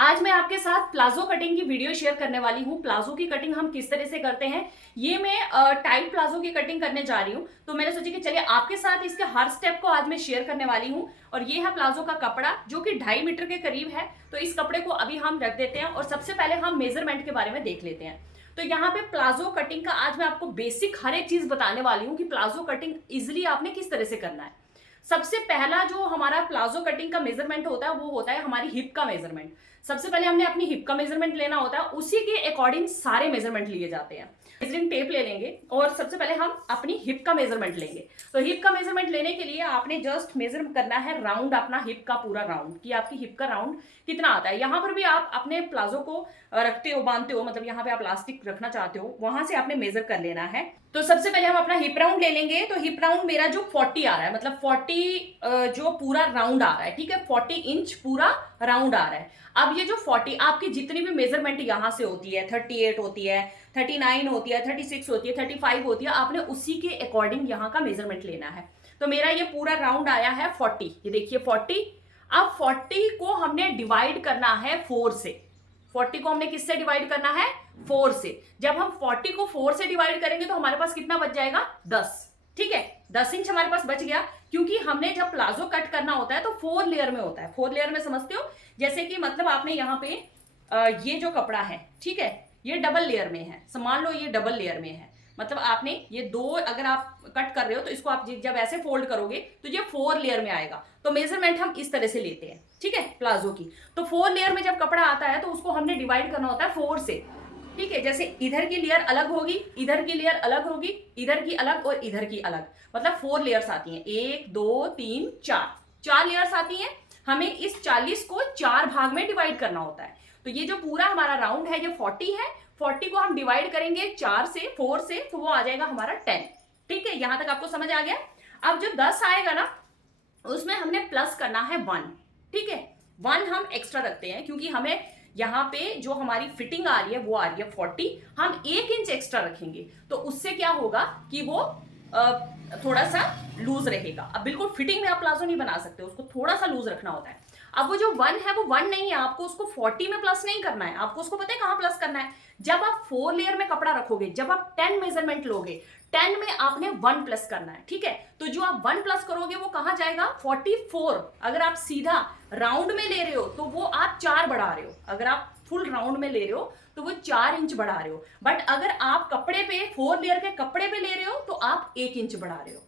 आज मैं आपके साथ प्लाजो कटिंग की वीडियो शेयर करने वाली हूँ। प्लाजो की कटिंग हम किस तरह से करते हैं, ये मैं टाइट प्लाजो की कटिंग करने जा रही हूँ। तो मैंने सोचा कि चलिए आपके साथ इसके हर स्टेप को आज मैं शेयर करने वाली हूँ। और ये है प्लाजो का कपड़ा जो कि 2.5 मीटर के करीब है। तो इस कपड़े को अभी हम रख देते हैं और सबसे पहले हम मेजरमेंट के बारे में देख लेते हैं। तो यहाँ पे प्लाजो कटिंग का आज मैं आपको बेसिक हर एक चीज बताने वाली हूँ कि प्लाजो कटिंग इजिली आपने किस तरह से करना है। सबसे पहला जो हमारा प्लाजो कटिंग का मेजरमेंट होता है वो होता है हमारी हिप का मेजरमेंट। सबसे पहले हमने अपनी हिप का मेजरमेंट लेना होता है, उसी के अकॉर्डिंग सारे मेजरमेंट लिए जाते हैं। मेजरिंग टेप ले लेंगे और सबसे पहले हम अपनी हिप का मेजरमेंट लेंगे। तो हिप का मेजरमेंट लेने के लिए आपने जस्ट मेजर करना है राउंड, अपना हिप का पूरा राउंड, कि आपकी हिप का राउंड कितना आता है। यहाँ पर भी आप अपने प्लाजो को रखते हो, बांधते हो, मतलब यहाँ पे आप इलास्टिक रखना चाहते हो, वहां से आपने मेजर कर लेना है। तो सबसे पहले हम अपना हिप राउंड ले लेंगे। तो हिप राउंड मेरा जो 40 आ रहा है, मतलब 40 जो पूरा राउंड आ रहा है, ठीक है, 40 इंच पूरा राउंड आ रहा है। अब ये जो 40 आपकी जितनी भी मेजरमेंट यहाँ से होती है, 38 होती है, 39 होती है, 36 होती है, 35 होती है, आपने उसी के अकॉर्डिंग यहाँ का मेजरमेंट लेना है। तो मेरा ये पूरा राउंड आया है 40, ये देखिए 40। अब 40 को हमने डिवाइड करना है 4 से। 40 को हमने किससे डिवाइड करना है? 4 से। जब हम 40 को 4 से डिवाइड करेंगे तो हमारे पास कितना बच जाएगा? 10। ठीक है, 10 इंच हमारे पास बच गया, क्योंकि हमने जब प्लाजो कट करना होता है तो 4 लेयर में होता है। 4 लेयर में समझते हो, जैसे कि मतलब आपने यहाँ पे ये जो कपड़ा है, ठीक है, ये डबल लेयर में है। मान लो ये डबल लेयर में है, मतलब आपने ये दो अगर आप कट कर रहे हो तो इसको आप जब ऐसे फोल्ड करोगे तो ये 4 लेयर में आएगा। तो मेजरमेंट हम इस तरह से लेते हैं, ठीक है, प्लाजो की। तो 4 लेयर में जब कपड़ा आता है तो उसको हमने डिवाइड करना होता है 4 से। ठीक है, जैसे इधर की लेयर अलग होगी, इधर की लेयर अलग होगी, इधर की अलग और इधर की अलग, मतलब 4 लेयर्स आती हैं। 1 2 3 4 लेयर्स आती हैं। हमें इस 40 को 4 भाग में डिवाइड करना होता है। तो ये जो पूरा हमारा राउंड है ये 40 है। 40 को हम डिवाइड करेंगे 4 से, 4 से, तो वो आ जाएगा हमारा 10। ठीक है, यहां तक आपको समझ आ गया। अब जो 10 आएगा ना, उसमें हमने प्लस करना है 1। ठीक है, 1 हम एक्स्ट्रा रखते हैं क्योंकि हमें यहाँ पे जो हमारी फिटिंग आ रही है वो आ रही है 40, हम 1 इंच एक्स्ट्रा रखेंगे। तो उससे क्या होगा कि वो थोड़ा सा लूज रहेगा। अब बिल्कुल फिटिंग में आप प्लाजो नहीं बना सकते, उसको थोड़ा सा लूज रखना होता है। अब वो जो 1 है वो 1 नहीं है, आपको उसको 40 में प्लस नहीं करना है। आपको उसको पता है कहां प्लस करना है? जब आप 4 लेयर में कपड़ा रखोगे, जब आप 10 मेजरमेंट लोगे, 10 में आपने 1 प्लस करना है। ठीक है, तो जो आप 1 प्लस करोगे वो कहां जाएगा? 44। अगर आप सीधा राउंड में ले रहे हो तो वो आप 4 बढ़ा रहे हो। अगर आप फुल राउंड में ले रहे हो तो वो 4 इंच बढ़ा रहे हो। बट अगर आप कपड़े पे 4 लेयर के कपड़े पे ले रहे हो तो आप 1 इंच बढ़ा रहे हो।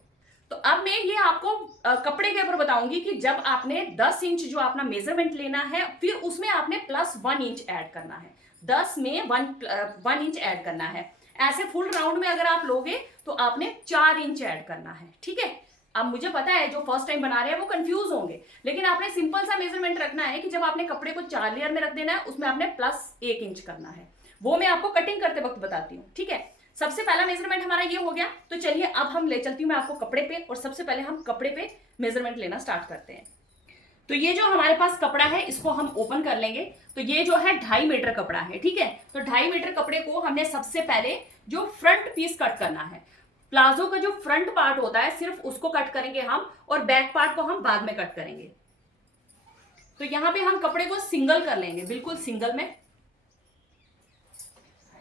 तो अब मैं ये आपको कपड़े के ऊपर बताऊंगी कि जब आपने 10 इंच जो अपना मेजरमेंट लेना है, फिर उसमें आपने प्लस 1 इंच ऐड करना है। 10 में 1 इंच ऐड करना है। ऐसे फुल राउंड में अगर आप लोगे तो आपने 4 इंच ऐड करना है। ठीक है, अब मुझे पता है जो फर्स्ट टाइम बना रहे हैं वो कंफ्यूज होंगे, लेकिन आपने सिंपल सा मेजरमेंट रखना है कि जब आपने कपड़े को 4 लेयर में रख देना है, उसमें आपने प्लस 1 इंच करना है। वो मैं आपको कटिंग करते वक्त बताती हूँ। ठीक है, सबसे पहला मेजरमेंट हमारा ये हो गया। तो चलिए अब हम ले चलती हूँ मैं आपको कपड़े पे, और सबसे पहले हम कपड़े पे मेजरमेंट लेना स्टार्ट करते हैं। तो ये जो हमारे पास कपड़ा है इसको हम ओपन कर लेंगे। तो ये जो है 2.5 मीटर कपड़ा है। ठीक है, तो 2.5 मीटर कपड़े को हमने सबसे पहले जो फ्रंट पीस कट करना है, प्लाजो का जो फ्रंट पार्ट होता है सिर्फ उसको कट करेंगे हम, और बैक पार्ट को हम बाद में कट करेंगे। तो यहां पे हम कपड़े को सिंगल कर लेंगे, बिल्कुल सिंगल में,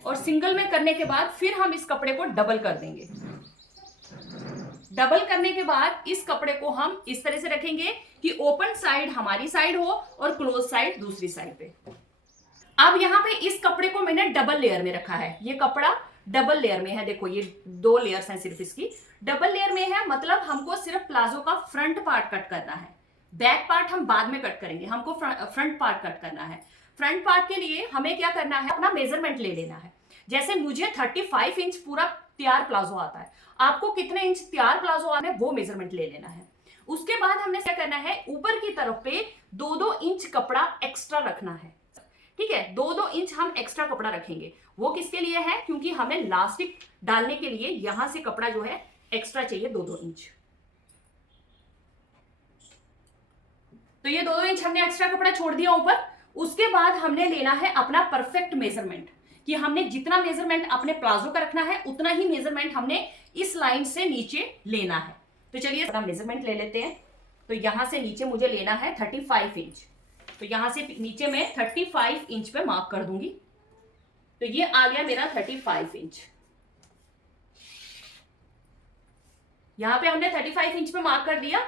और सिंगल में करने के बाद फिर हम इस कपड़े को डबल कर देंगे। डबल करने के बाद इस कपड़े को हम इस तरह से रखेंगे कि ओपन साइड हमारी साइड हो और क्लोज साइड दूसरी साइड पे। अब यहां पे इस कपड़े को मैंने डबल लेयर में रखा है। ये कपड़ा डबल लेयर में है, देखो ये 2 लेयर्स हैं सिर्फ इसकी, डबल लेयर में है। मतलब हमको सिर्फ प्लाजो का फ्रंट पार्ट कट करना है, बैक पार्ट हम बाद में कट करेंगे। हमको फ्रंट पार्ट कट करना है। फ्रंट पार्ट के लिए हमें क्या करना है, अपना मेजरमेंट ले लेना है। जैसे मुझे 35 इंच पूरा तैयार प्लाजो आता है, आपको कितने इंच तैयार प्लाजो आना है वो मेजरमेंट ले लेना है। उसके बाद हमने क्या करना है, ऊपर की तरफ पे 2-2 इंच कपड़ा एक्स्ट्रा रखना है। ठीक है, 2-2 इंच हम एक्स्ट्रा कपड़ा रखेंगे। वो किसके लिए है? क्योंकि हमें इलास्टिक डालने के लिए यहां से कपड़ा जो है एक्स्ट्रा चाहिए 2-2 इंच। तो ये 2-2 इंच हमने एक्स्ट्रा कपड़ा छोड़ दिया ऊपर। उसके बाद हमने लेना है अपना परफेक्ट मेजरमेंट, कि हमने जितना मेजरमेंट अपने प्लाजो का रखना है उतना ही मेजरमेंट हमने इस लाइन से नीचे लेना है। तो चलिए अपना मेजरमेंट ले लेते हैं। तो यहां से नीचे मुझे लेना है 35 इंच। तो यहां से नीचे में 35 इंच पे मार्क कर दूंगी। तो ये आ गया मेरा 35 इंच। यहां पे हमने 35 इंच पे मार्क कर दिया।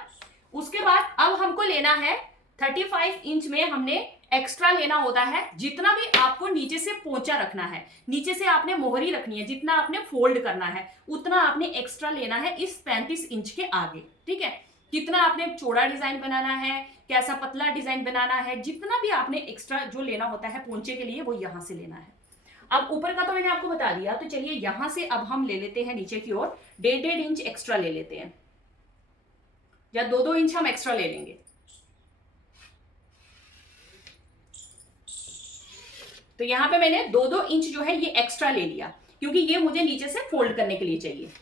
उसके बाद अब हमको लेना है 35 इंच में हमने एक्स्ट्रा लेना होता है, जितना भी आपको नीचे से पोंचा रखना है, नीचे से आपने मोहरी रखनी है, जितना आपने फोल्ड करना है उतना आपने एक्स्ट्रा लेना है इस 35 इंच के आगे। ठीक है, कितना आपने चौड़ा डिजाइन बनाना है, कैसा पतला डिजाइन बनाना है, जितना भी आपने एक्स्ट्रा जो लेना होता है पोंचे के लिए वो यहां से लेना है। अब ऊपर का तो मैंने आपको बता दिया, तो चलिए यहां से अब हम ले लेते हैं नीचे की ओर 1.5 इंच एक्स्ट्रा ले लेते हैं, या 2-2 इंच हम एक्स्ट्रा ले लेंगे। तो यहां पे मैंने 2-2 इंच जो है ये एक्स्ट्रा ले लिया, क्योंकि ये मुझे नीचे से फोल्ड करने के लिए चाहिए।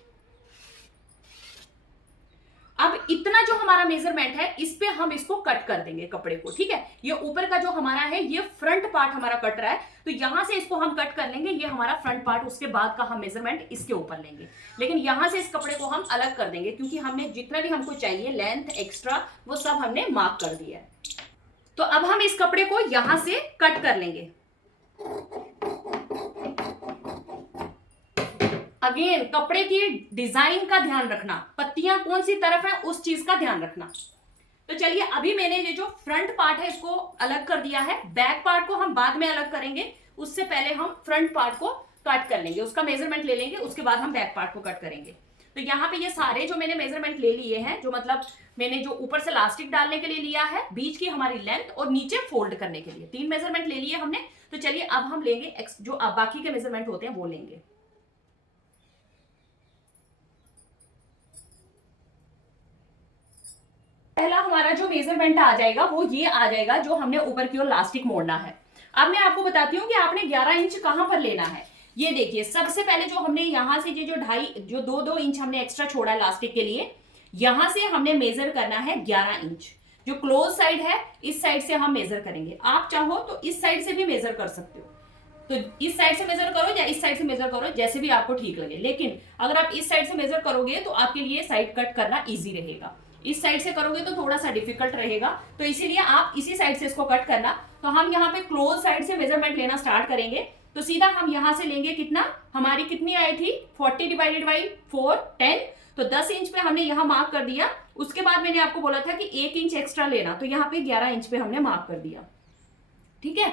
अब इतना जो हमारा मेजरमेंट है इस पे हम इसको कट कर देंगे कपड़े को। ठीक है, ये ऊपर का जो हमारा है ये फ्रंट पार्ट हमारा कट रहा है, तो यहां से इसको हम कट कर लेंगे, ये हमारा फ्रंट पार्ट। उसके बाद का हम मेजरमेंट इसके ऊपर लेंगे, लेकिन यहां से इस कपड़े को हम अलग कर देंगे, क्योंकि हमने जितना भी हमको चाहिए लेंथ एक्स्ट्रा वो सब हमने मार्क कर दिया है। तो अब हम इस कपड़े को यहां से कट कर लेंगे। अगेन कपड़े की डिजाइन का ध्यान रखना, पत्तियां कौन सी तरफ है उस चीज का ध्यान रखना। तो चलिए अभी मैंने ये जो फ्रंट पार्ट है इसको अलग कर दिया है, बैक पार्ट को हम बाद में अलग करेंगे, उससे पहले हम फ्रंट पार्ट को कट कर लेंगे, उसका मेजरमेंट ले लेंगे, उसके बाद हम बैक पार्ट को कट करेंगे। तो यहाँ पे ये सारे जो मैंने मेजरमेंट ले लिए हैं, जो मतलब मैंने जो ऊपर से लास्टिक डालने के लिए लिया है, बीच की हमारी लेंथ और नीचे फोल्ड करने के लिए 3 मेजरमेंट ले लिए हमने। तो चलिए अब हम लेंगे जो बाकी के मेजरमेंट होते हैं वो लेंगे। पहला हमारा जो मेजरमेंट आ जाएगा वो ये आ जाएगा, जो हमने ऊपर की ओर लास्टिक मोड़ना है। अब मैं आपको बताती हूँ कि आपने 11 इंच कहां पर लेना है। ये देखिए, सबसे पहले जो हमने यहां से ये जो 2-2 इंच हमने एक्स्ट्रा छोड़ा लास्टिक के लिए, यहां से हमने मेजर करना है 11 इंच। जो क्लोज साइड है इस साइड से हम मेजर करेंगे, आप चाहो तो इस साइड से भी मेजर कर सकते हो, तो इस साइड से मेजर करो या इस साइड से मेजर करो, जैसे भी आपको ठीक लगे। लेकिन अगर आप इस साइड से मेजर करोगे तो आपके लिए साइड कट करना इजी रहेगा, इस साइड से करोगे तो थोड़ा सा डिफिकल्ट रहेगा, तो इसीलिए आप इसी साइड से इसको कट करना। तो हम यहाँ पे क्लोज साइड से मेजरमेंट लेना स्टार्ट करेंगे। तो सीधा हम यहां से लेंगे, कितना हमारी कितनी आई थी 40 डिवाइडेड बाई 4 10, तो 10 इंच पे हमने यहाँ मार्क कर दिया। उसके बाद मैंने आपको बोला था कि 1 इंच एक्स्ट्रा लेना, तो यहाँ पे 11 इंच पे हमने मार्क कर दिया। ठीक है,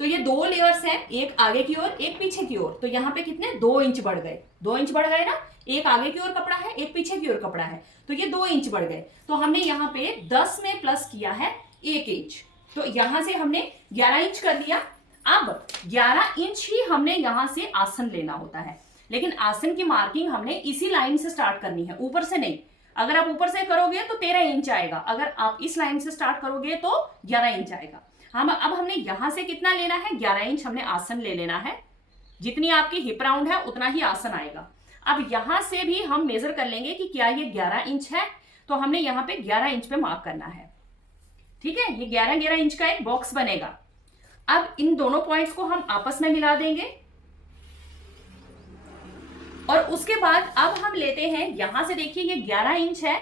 तो ये 2 लेयर्स हैं, एक आगे की ओर एक पीछे की ओर, तो यहाँ पे कितने 2 इंच बढ़ गए, 2 इंच बढ़ गए ना, एक आगे की ओर कपड़ा है एक पीछे की ओर कपड़ा है, तो ये 2 इंच बढ़ गए। तो हमने यहाँ पे 10 में प्लस किया है 1 इंच, तो यहां से हमने 11 इंच कर दिया। अब 11 इंच ही हमने यहां से आसन लेना होता है, लेकिन आसन की मार्किंग हमने इसी लाइन से स्टार्ट करनी है, ऊपर से नहीं। अगर आप ऊपर से करोगे तो 13 इंच आएगा, अगर आप इस लाइन से स्टार्ट करोगे तो 11 इंच आएगा। अब हमने यहां से कितना लेना है, 11 इंच हमने आसन ले लेना है, जितनी आपकी हिप राउंड है उतना ही आसन आएगा। अब यहां से भी हम मेजर कर लेंगे कि क्या ये 11 इंच है, तो हमने यहाँ पे 11 इंच पे मार्क करना है। ठीक है, ये 11-11 इंच का एक बॉक्स बनेगा। अब इन दोनों पॉइंट्स को हम आपस में मिला देंगे, और उसके बाद अब हम लेते हैं यहां से, देखिए ये 11 इंच है,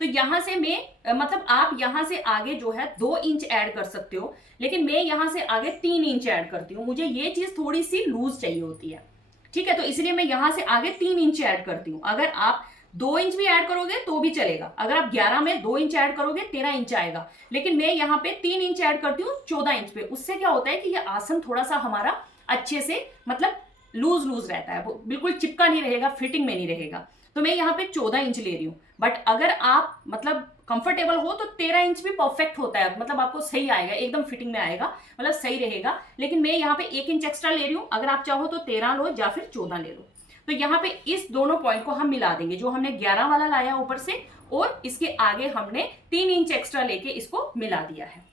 तो यहां से मैं मतलब आप यहां से आगे जो है 2 इंच ऐड कर सकते हो, लेकिन मैं यहां से आगे 3 इंच ऐड करती हूँ, मुझे ये चीज थोड़ी सी लूज चाहिए होती है। ठीक है, तो इसलिए मैं यहां से आगे 3 इंच ऐड करती हूँ। अगर आप 2 इंच भी ऐड करोगे तो भी चलेगा, अगर आप 11 में 2 इंच ऐड करोगे 13 इंच आएगा, लेकिन मैं यहाँ पे 3 इंच ऐड करती हूँ 14 इंच पे। उससे क्या होता है कि ये आसन थोड़ा सा हमारा अच्छे से मतलब लूज रहता है, वो बिल्कुल चिपका नहीं रहेगा, फिटिंग में नहीं रहेगा। तो मैं यहाँ पे 14 इंच ले रही हूँ, बट अगर आप मतलब कंफर्टेबल हो तो 13 इंच भी परफेक्ट होता है, मतलब आपको सही आएगा, एकदम फिटिंग में आएगा, मतलब सही रहेगा। लेकिन मैं यहाँ पे 1 इंच एक्स्ट्रा ले रही हूँ, अगर आप चाहो तो 13 लो या फिर 14 ले लो। तो यहाँ पे इस दोनों पॉइंट को हम मिला देंगे, जो हमने 11 वाला लाया ऊपर से और इसके आगे हमने 3 इंच एक्स्ट्रा लेके इसको मिला दिया है।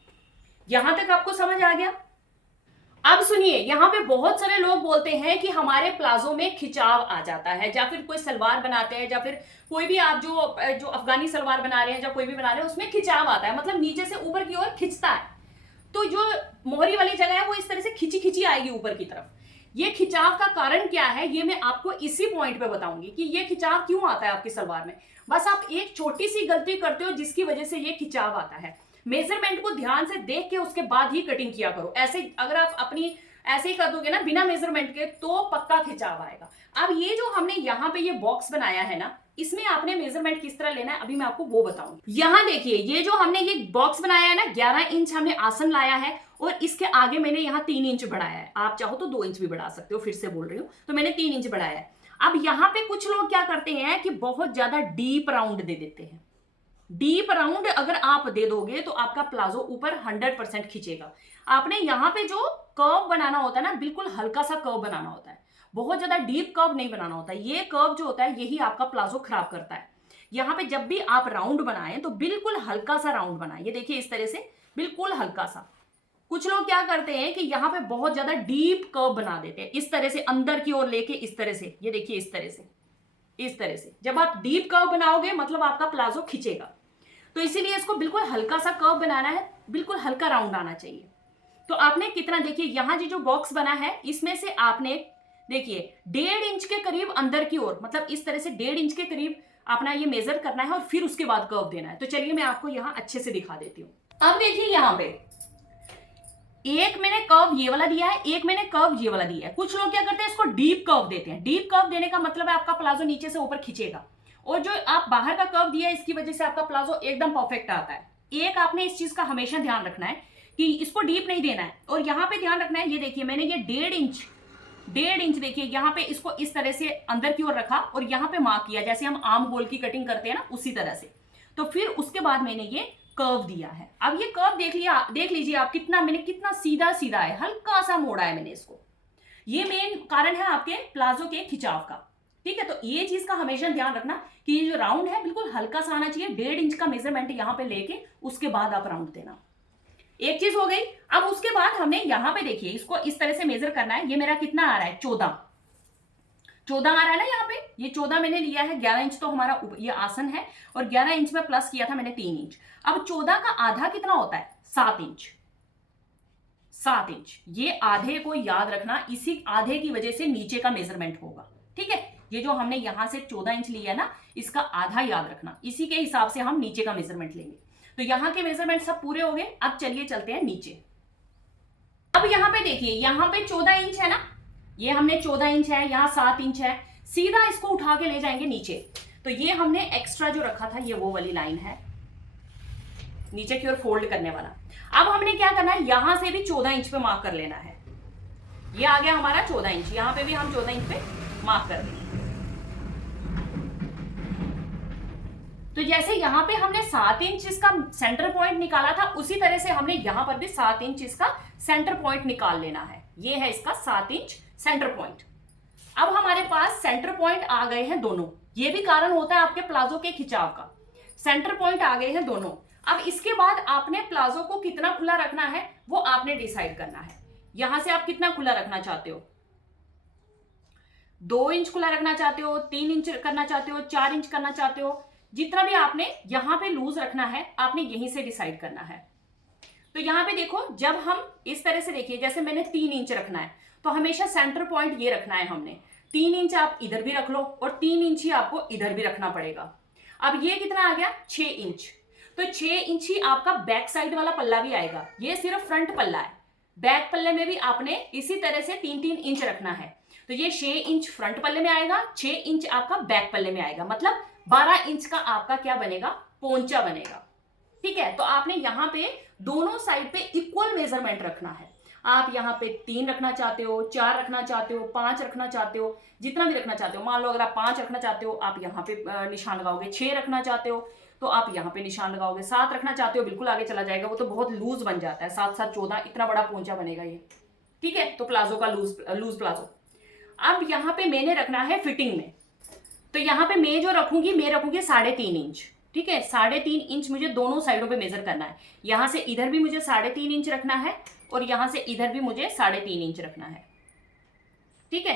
यहां तक आपको समझ आ गया? अब सुनिए, यहाँ पे बहुत सारे लोग बोलते हैं कि हमारे प्लाजो में खिंचाव आ जाता है, या फिर कोई सलवार बनाते हैं, या फिर कोई भी आप जो अफगानी सलवार बना रहे हैं या कोई भी बना रहे हैं, उसमें खिंचाव आता है, मतलब नीचे से ऊपर की ओर खिंचता है। तो जो मोहरी वाली जगह है वो इस तरह से खिंची खिंची आएगी ऊपर की तरफ। ये खिंचाव का कारण क्या है, ये मैं आपको इसी पॉइंट पे बताऊंगी कि ये खिंचाव क्यों आता है आपकी सलवार में। बस आप एक छोटी सी गलती करते हो जिसकी वजह से ये खिंचाव आता है। मेजरमेंट को ध्यान से देख के उसके बाद ही कटिंग किया करो। ऐसे अगर आप अपनी ऐसे ही कर दोगे ना बिना मेजरमेंट के तो पक्का खिंचाव आएगा। अब ये जो हमने यहाँ पे ये बॉक्स बनाया है ना, इसमें आपने मेजरमेंट किस तरह लेना है अभी मैं आपको वो बताऊंगी। यहाँ देखिए ये जो हमने ये बॉक्स बनाया है ना, 11 इंच हमने आसन लाया है और इसके आगे मैंने यहाँ 3 इंच बढ़ाया है। आप चाहो तो 2 इंच भी बढ़ा सकते हो, फिर से बोल रही हूँ, तो मैंने 3 इंच बढ़ाया है। अब यहाँ पे कुछ लोग क्या करते हैं कि बहुत ज्यादा डीप राउंड दे देते हैं। डीप राउंड अगर आप दे दोगे तो आपका प्लाजो ऊपर 100% खींचेगा। आपने यहाँ पे जो कर्व बनाना होता है ना, बिल्कुल हल्का सा कर्व बनाना होता है, बहुत ज्यादा डीप कर्व नहीं बनाना होता। ये कर्व जो होता है यही आपका प्लाजो खराब करता है। यहाँ पे जब भी आप राउंड बनाएं तो बिल्कुल हल्का सा राउंड बनाएं। ये देखिए इस तरह से बिल्कुल हल्का सा। कुछ लोग क्या करते हैं कि यहाँ पे बहुत ज्यादा डीप कर्व बना देते हैं, इस तरह से अंदर की ओर लेके इस तरह से। ये देखिए इस तरह से, इस तरह से जब आप डीप कर्व बनाओगे मतलब आपका प्लाजो खींचेगा। तो इसीलिए इसको बिल्कुल हल्का सा कर्व बनाना है, बिल्कुल हल्का राउंड आना चाहिए। तो आपने कितना, देखिए यहाँ जो बॉक्स बना है इसमें से आपने देखिए 1.5 इंच के करीब अंदर की ओर, मतलब इस तरह से 1.5 इंच के करीब अपना ये मेजर करना है और फिर उसके बाद कर्व देना है। तो चलिए मैं आपको यहाँ अच्छे से दिखा देती हूँ। अब देखिए यहाँ पे एक मैंने कर्व ये वाला दिया है, एक मैंने कर्व ये वाला दिया है। कुछ लोग क्या करते हैं इसको डीप कर्व देते हैं। डीप कर्व देने का मतलब है आपका प्लाजो नीचे से ऊपर खींचेगा, और जो आप बाहर का कर्व दिया है इसकी वजह से आपका प्लाजो एकदम परफेक्ट आता है। एक आपने इस चीज का हमेशा ध्यान रखना है कि इसको डीप नहीं देना है। और यहाँ पे ध्यान रखना है, ये देखिए मैंने ये 1.5 इंच देखिए यहाँ पे इसको इस तरह से अंदर की ओर रखा और यहाँ पे मार्क किया, जैसे हम आम होल की कटिंग करते हैं ना उसी तरह से। तो फिर उसके बाद मैंने ये कर्व दिया है। अब ये कर्व देख लीजिए आप कितना, मैंने कितना सीधा सीधा है, हल्का सा मोड़ा है मैंने इसको। ये मेन कारण है आपके प्लाजो के खिंचाव का। ठीक है, तो ये चीज का हमेशा ध्यान रखना कि ये जो राउंड है बिल्कुल हल्का सा आना चाहिए। 1.5 इंच का मेजरमेंट यहाँ पे लेके उसके बाद आप राउंड देना। एक चीज हो गई। अब उसके बाद हमने यहाँ पे देखिए इसको इस तरह से मेजर करना है। ये मेरा कितना आ रहा है, 14 आ रहा है ना यहाँ पे। ये 14 मैंने लिया है। 11 इंच तो हमारा ये आसन है और 11 इंच में प्लस किया था मैंने 3 इंच। अब 14 का आधा कितना होता है, 7 इंच। 7 इंच, ये आधे को याद रखना, इसी आधे की वजह से नीचे का मेजरमेंट होगा। ठीक है, ये जो हमने यहां से 14 इंच लिया है ना, इसका आधा याद रखना, इसी के हिसाब से हम नीचे का मेजरमेंट लेंगे। तो यहाँ के मेजरमेंट सब पूरे हो गए। अब चलिए चलते हैं नीचे। अब यहाँ पे देखिए, यहाँ पे 14 इंच है ना, ये हमने 14 इंच है, यहाँ 7 इंच है। सीधा इसको उठा के ले जाएंगे नीचे। तो ये हमने एक्स्ट्रा जो रखा था ये वो वाली लाइन है, नीचे की ओर फोल्ड करने वाला। अब हमने क्या करना है, यहां से भी 14 इंच पे मार्क कर लेना है। ये आ गया हमारा 14 इंच, यहां पे भी हम 14 इंच पे मार्क कर देंगे। तो जैसे यहाँ पे हमने 7 इंच इसका सेंटर पॉइंट निकाला था, उसी तरह से हमने यहाँ पर भी 7 इंच इसका सेंटर पॉइंट निकाल लेना है। ये है इसका 7 इंच सेंटर पॉइंट। अब हमारे पास सेंटर पॉइंट आ गए हैं दोनों। ये भी कारण होता है आपके प्लाजो के खिंचाव का। सेंटर पॉइंट आ गए हैं दोनों। अब इसके बाद आपने प्लाजो को कितना खुला रखना है वो आपने डिसाइड करना है। यहां से आप कितना खुला रखना चाहते हो, 2 इंच खुला रखना चाहते हो, 3 इंच करना चाहते हो, 4 इंच करना चाहते हो, जितना भी आपने यहां पे लूज रखना है आपने यहीं से डिसाइड करना है। तो यहां पे देखो, जब हम इस तरह से देखिए, जैसे मैंने 3 इंच रखना है तो हमेशा सेंटर पॉइंट ये रखना है हमने। 3 इंच आप इधर भी रख लो और 3 इंच ही आपको इधर भी रखना पड़ेगा। अब ये कितना आ गया, 6 इंच। तो 6 इंच ही आपका बैक साइड वाला पल्ला भी आएगा। ये सिर्फ फ्रंट पल्ला है, बैक पल्ले में भी आपने इसी तरह से 3-3 इंच रखना है। तो ये 6 इंच फ्रंट पल्ले में आएगा, 6 इंच आपका बैक पल्ले में आएगा, मतलब 12 इंच का आपका क्या बनेगा, पोंचा बनेगा। ठीक है, तो आपने यहाँ पे दोनों साइड पे इक्वल मेजरमेंट रखना है। आप यहाँ पे 3 रखना चाहते हो, 4 रखना चाहते हो, 5 रखना चाहते हो, जितना भी रखना चाहते हो। मान लो अगर आप 5 रखना चाहते हो आप यहाँ पे निशान लगाओगे, 6 रखना चाहते हो तो आप यहाँ पे निशान लगाओगे, 7 रखना चाहते हो बिल्कुल आगे चला जाएगा, वो तो बहुत लूज बन जाता है। 7-7 14 इतना बड़ा पोंचा बनेगा ये। ठीक है, तो प्लाजो का लूज प्लाजो। अब यहाँ पे मैंने रखना है फिटिंग में, तो यहाँ पे मैं जो रखूंगी, मैं रखूंगी 3.5 इंच। ठीक है, 3.5 इंच मुझे दोनों साइडों पे मेजर करना है। यहाँ से इधर भी मुझे 3.5 इंच रखना है और यहाँ से इधर भी मुझे 3.5 इंच रखना है। ठीक है,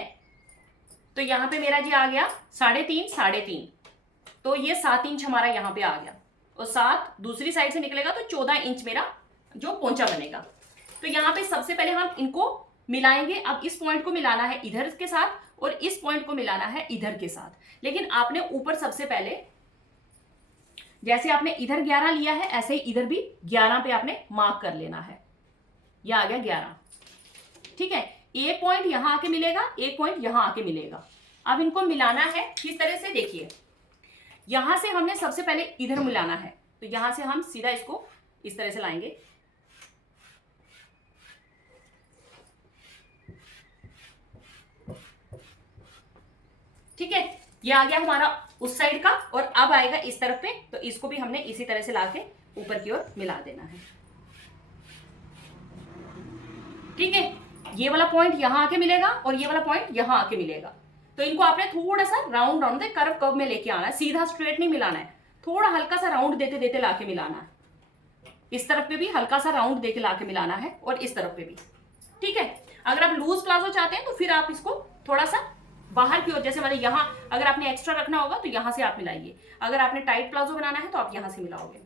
तो यहाँ पे मेरा जी आ गया 3.5, तो ये 7 इंच हमारा यहाँ पे आ गया और 7 दूसरी साइड से निकलेगा तो 14 इंच मेरा जो पोंचा बनेगा। तो यहाँ पे सबसे पहले हम इनको मिलाएंगे। अब इस पॉइंट को मिलाना है इधर के साथ और इस पॉइंट को मिलाना है इधर के साथ। लेकिन आपने ऊपर सबसे पहले जैसे आपने इधर 11 लिया है ऐसे ही इधर भी 11 पे आपने मार्क कर लेना है। यह आ गया 11, ठीक है। एक पॉइंट यहां आके मिलेगा, एक पॉइंट यहां आके मिलेगा। अब इनको मिलाना है किस तरह से, देखिए यहां से हमने सबसे पहले इधर मिलाना है, तो यहां से हम सीधा इसको इस तरह से लाएंगे, ठीक है। ये आ गया हमारा उस साइड का, और अब आएगा इस तरफ पे, तो इसको भी हमने इसी तरह से लाके ऊपर की ओर मिला देना है, ठीक है। ये वाला पॉइंट यहां आके मिलेगा और ये वाला पॉइंट यहां आके मिलेगा। तो इनको आपने थोड़ा सा राउंड राउंड कर्व कर्व में लेके आना है, सीधा स्ट्रेट नहीं मिलाना है, थोड़ा हल्का सा राउंड देते देते लाके मिलाना है। इस तरफ पे भी हल्का सा राउंड देके लाके मिलाना है और इस तरफ पे भी, ठीक है। अगर आप लूज प्लाजो चाहते हैं तो फिर आप इसको थोड़ा सा बाहर की ओर, जैसे मतलब यहाँ अगर आपने एक्स्ट्रा रखना होगा तो यहां से आप मिलाइए, अगर आपने टाइट प्लाजो बनाना है तो आप यहां से मिलाओगे।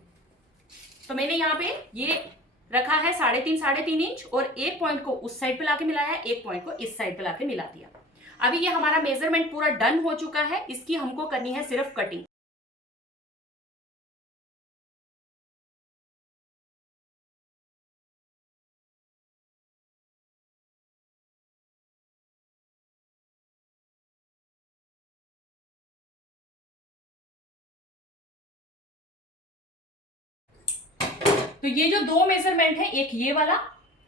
तो मैंने यहाँ पे ये रखा है 3.5 इंच, और एक पॉइंट को उस साइड पे लाके मिलाया है, एक पॉइंट को इस साइड पे लाके मिला दिया। अभी ये हमारा मेजरमेंट पूरा डन हो चुका है, इसकी हमको करनी है सिर्फ कटिंग। तो ये जो दो मेजरमेंट है, एक ये वाला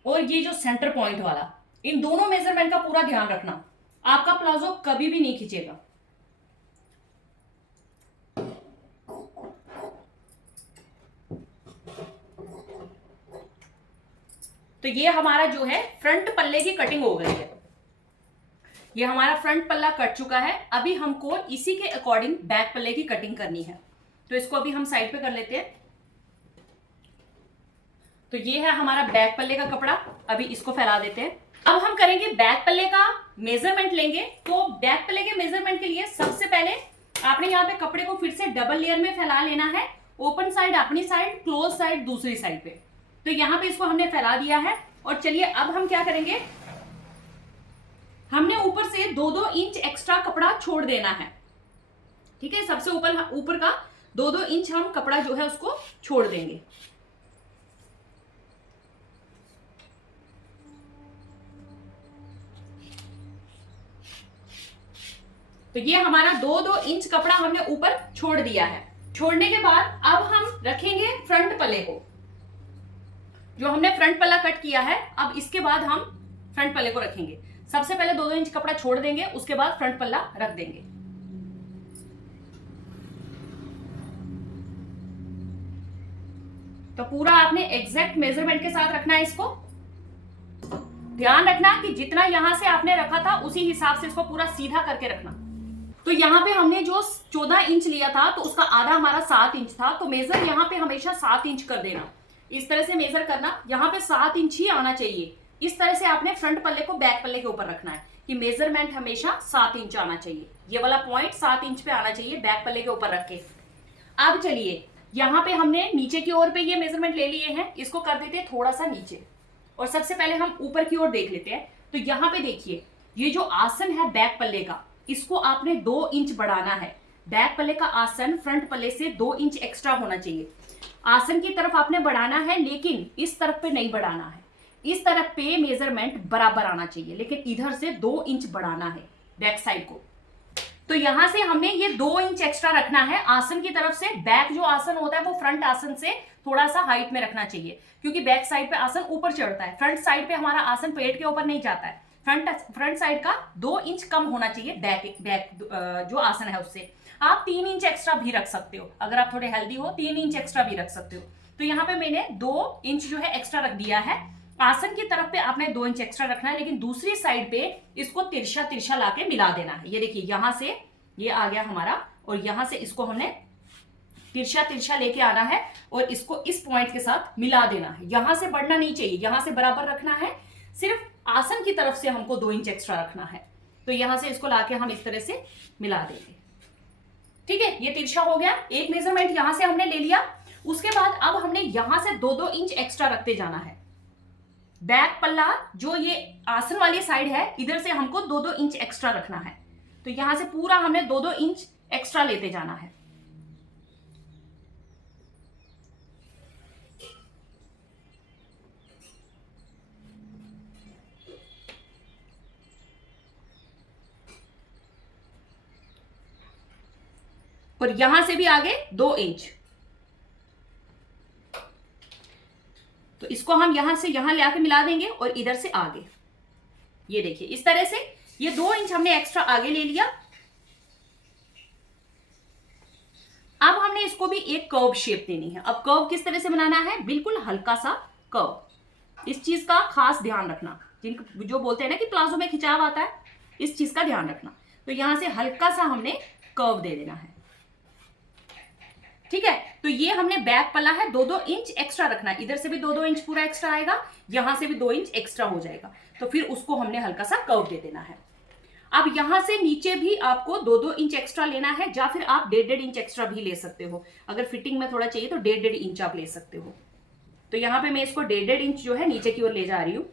और ये जो सेंटर पॉइंट वाला, इन दोनों मेजरमेंट का पूरा ध्यान रखना, आपका प्लाजो कभी भी नहीं खींचेगा। तो ये हमारा जो है फ्रंट पल्ले की कटिंग हो गई है, ये हमारा फ्रंट पल्ला कट चुका है। अभी हमको इसी के अकॉर्डिंग बैक पल्ले की कटिंग करनी है, तो इसको अभी हम साइड पे कर लेते हैं। तो ये है हमारा बैक पल्ले का कपड़ा, अभी इसको फैला देते हैं। अब हम करेंगे बैक पल्ले का मेजरमेंट लेंगे। तो बैक पल्ले के मेजरमेंट के लिए सबसे पहले आपने यहाँ पे कपड़े को फिर से डबल लेयर में फैला लेना है, ओपन साइड अपनी साइड, क्लोज साइड दूसरी साइड पे। तो यहाँ पे इसको हमने फैला दिया है, और चलिए अब हम क्या करेंगे, हमने ऊपर से 2-2 इंच एक्स्ट्रा कपड़ा छोड़ देना है, ठीक है। सबसे ऊपर का 2-2 इंच हम कपड़ा जो है उसको छोड़ देंगे। तो ये हमारा 2-2 इंच कपड़ा हमने ऊपर छोड़ दिया है। छोड़ने के बाद अब हम रखेंगे फ्रंट पल्ले को, जो हमने फ्रंट पल्ला कट किया है, अब इसके बाद हम फ्रंट पल्ले को रखेंगे। सबसे पहले 2-2 इंच कपड़ा छोड़ देंगे, उसके बाद फ्रंट पल्ला रख देंगे। तो पूरा आपने एग्जैक्ट मेजरमेंट के साथ रखना है इसको। ध्यान रखना कि जितना यहां से आपने रखा था उसी हिसाब से इसको पूरा सीधा करके रखना। तो यहाँ पे हमने जो 14 इंच लिया था तो उसका आधा हमारा 7 इंच था, तो मेजर यहाँ पे हमेशा 7 इंच कर देना। इस तरह से मेजर करना, यहाँ पे 7 इंच ही आना चाहिए। इस तरह से आपने फ्रंट पल्ले को बैक पल्ले के ऊपर रखना है कि मेजरमेंट हमेशा 7 इंच आना चाहिए। ये वाला पॉइंट 7 इंच पे आना चाहिए बैक पल्ले के ऊपर रख के। अब चलिए यहाँ पे हमने नीचे की ओर पे ये मेजरमेंट ले लिए हैं, इसको कर देते हैं थोड़ा सा नीचे, और सबसे पहले हम ऊपर की ओर देख लेते हैं। तो यहाँ पे देखिए ये जो आसन है बैक पल्ले का, इसको आपने 2 इंच बढ़ाना है। बैक पल्ले का आसन फ्रंट पल्ले से 2 इंच एक्स्ट्रा होना चाहिए। आसन की तरफ आपने बढ़ाना है, लेकिन इस तरफ पे नहीं बढ़ाना है। इस तरफ पे मेजरमेंट बराबर आना चाहिए, लेकिन इधर से 2 इंच बढ़ाना है बैक साइड को। तो यहां से हमने ये 2 इंच एक्स्ट्रा रखना है आसन की तरफ से। बैक जो आसन होता है वो फ्रंट आसन से थोड़ा सा हाइट में रखना चाहिए, क्योंकि बैक साइड पे आसन ऊपर चढ़ता है, फ्रंट साइड पे हमारा आसन पेट के ऊपर नहीं जाता है। फ्रंट साइड का 2 इंच कम होना चाहिए बैक जो आसन है उससे। आप 3 इंच एक्स्ट्रा भी रख सकते हो, अगर आप थोड़े हेल्दी हो 3 इंच एक्स्ट्रा भी रख सकते हो। तो यहाँ पे मैंने 2 इंच जो है एक्स्ट्रा रख दिया है। आसन की तरफ पे आपने 2 इंच एक्स्ट्रा रखना है, लेकिन दूसरी साइड पे इसको तिरछा तिरछा लाके मिला देना है। ये देखिए यहां से ये आ गया हमारा, और यहां से इसको हमने तिरछा तिरछा लेके आना है और इसको इस पॉइंट के साथ मिला देना है। यहां से बढ़ना नहीं चाहिए, यहां से बराबर रखना है, सिर्फ आसन की तरफ से हमको 2 इंच एक्स्ट्रा रखना है। तो यहां से इसको लाके हम इस तरह से मिला देंगे, ठीक है। ये तिरछा हो गया। एक मेजरमेंट यहां से हमने ले लिया, उसके बाद अब हमने यहां से 2-2 इंच एक्स्ट्रा रखते जाना है। बैक पल्ला जो ये आसन वाली साइड है, इधर से हमको 2-2 इंच एक्स्ट्रा रखना है। तो यहां से पूरा हमने 2-2 इंच एक्स्ट्रा लेते जाना है। और यहां से भी आगे 2 इंच। तो इसको हम यहां से यहां ले आके मिला देंगे और इधर से आगे, ये देखिए इस तरह से ये 2 इंच हमने एक्स्ट्रा आगे ले लिया। अब हमने इसको भी एक कर्व शेप देनी है। अब कर्व किस तरह से बनाना है, बिल्कुल हल्का सा कर्व। इस चीज का खास ध्यान रखना, जो बोलते हैं ना कि प्लाजो में खिंचाव आता है, इस चीज का ध्यान रखना। तो यहां से हल्का सा हमने कर्व दे देना है, ठीक है। तो ये हमने बैक पल्ला है 2-2 इंच एक्स्ट्रा रखना है, इधर से भी 2-2 इंच पूरा एक्स्ट्रा आएगा, यहां से भी 2 इंच एक्स्ट्रा हो जाएगा। तो फिर उसको हमने हल्का सा कर्व दे देना है। अब यहां से नीचे भी आपको 2-2 इंच एक्स्ट्रा लेना है, या फिर आप 1.5 इंच एक्स्ट्रा भी ले सकते हो। अगर फिटिंग में थोड़ा चाहिए तो 1.5 इंच आप ले सकते हो। तो यहां पे मैं इसको 1.5 इंच जो है नीचे की ओर ले जा रही हूं।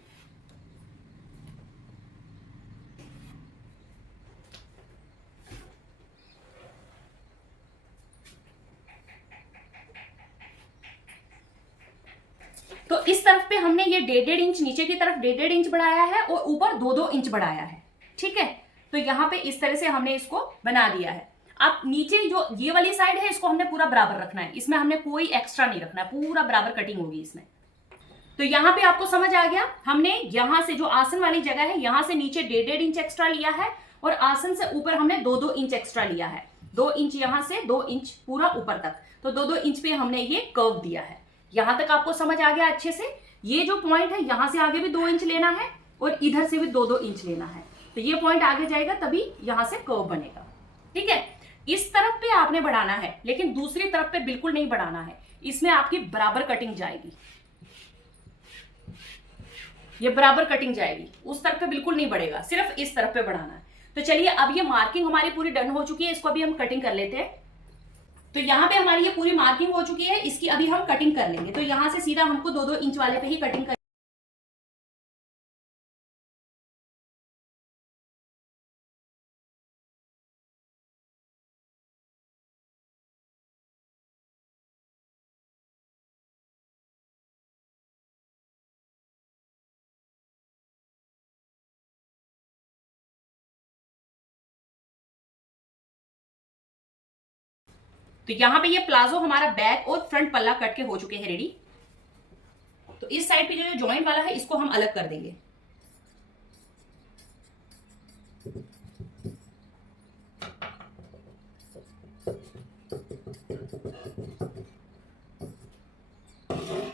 तो इस तरफ पे हमने ये 1.5 इंच, नीचे की तरफ 1.5 इंच बढ़ाया है और ऊपर 2-2 इंच बढ़ाया है, ठीक है। तो यहां पे इस तरह से हमने इसको बना दिया है। अब नीचे जो ये वाली साइड है इसको हमने पूरा बराबर रखना है, इसमें हमने कोई एक्स्ट्रा नहीं रखना है, पूरा बराबर कटिंग होगी इसमें। तो यहां पे आपको समझ आ गया, हमने यहां से जो आसन वाली जगह है यहां से नीचे 1.5 इंच एक्स्ट्रा लिया है और आसन से ऊपर हमने 2-2 इंच एक्स्ट्रा लिया है। 2 इंच यहां से 2 इंच पूरा ऊपर तक, तो 2-2 इंच पे हमने ये कर्व दिया है। यहां तक आपको समझ आ गया अच्छे से। ये जो पॉइंट है यहां से आगे भी 2 इंच लेना है और इधर से भी 2-2 इंच लेना है। तो ये पॉइंट आगे जाएगा तभी यहां से कर्व बनेगा, ठीक है। इस तरफ पे आपने बढ़ाना है, लेकिन दूसरी तरफ पे बिल्कुल नहीं बढ़ाना है, इसमें आपकी बराबर कटिंग जाएगी, ये बराबर कटिंग जाएगी, उस तरफ पे बिल्कुल नहीं बढ़ेगा, सिर्फ इस तरफ पे बढ़ाना है। तो चलिए अब ये मार्किंग हमारी पूरी डन हो चुकी है, इसको अभी हम कटिंग कर लेते हैं। तो यहाँ पे हमारी ये पूरी मार्किंग हो चुकी है, इसकी अभी हम कटिंग कर लेंगे। तो यहाँ से सीधा हमको 2-2 इंच वाले पे ही कटिंग कर तो यहाँ पे ये प्लाजो हमारा बैक और फ्रंट पल्ला कट के हो चुके हैं रेडी। तो इस साइड पे जो जॉइंट वाला है इसको हम अलग कर देंगे।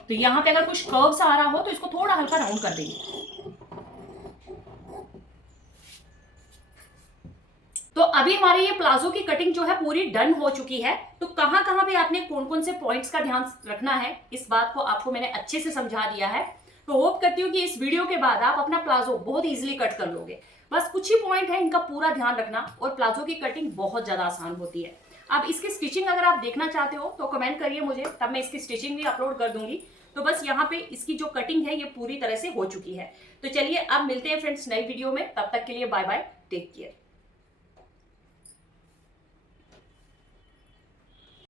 तो यहां पे अगर कुछ कर्व्स आ रहा हो तो इसको थोड़ा हल्का राउंड कर देंगे। तो अभी हमारे ये प्लाजो की कटिंग जो है पूरी डन हो चुकी है। तो कहां कहां पे आपने कौन कौन से पॉइंट्स का ध्यान रखना है, इस बात को आपको मैंने अच्छे से समझा दिया है। तो होप करती हूँ कि इस वीडियो के बाद आप अपना प्लाजो बहुत इजीली कट कर लोगे। बस कुछ ही पॉइंट है, इनका पूरा ध्यान रखना और प्लाजो की कटिंग बहुत ज्यादा आसान होती है। अब इसकी स्टिचिंग अगर आप देखना चाहते हो तो कमेंट करिए मुझे, तब मैं इसकी स्टिचिंग भी अपलोड कर दूंगी। तो बस यहाँ पे इसकी जो कटिंग है ये पूरी तरह से हो चुकी है। तो चलिए अब मिलते हैं फ्रेंड्स नई वीडियो में, तब तक के लिए बाय बाय, टेक केयर।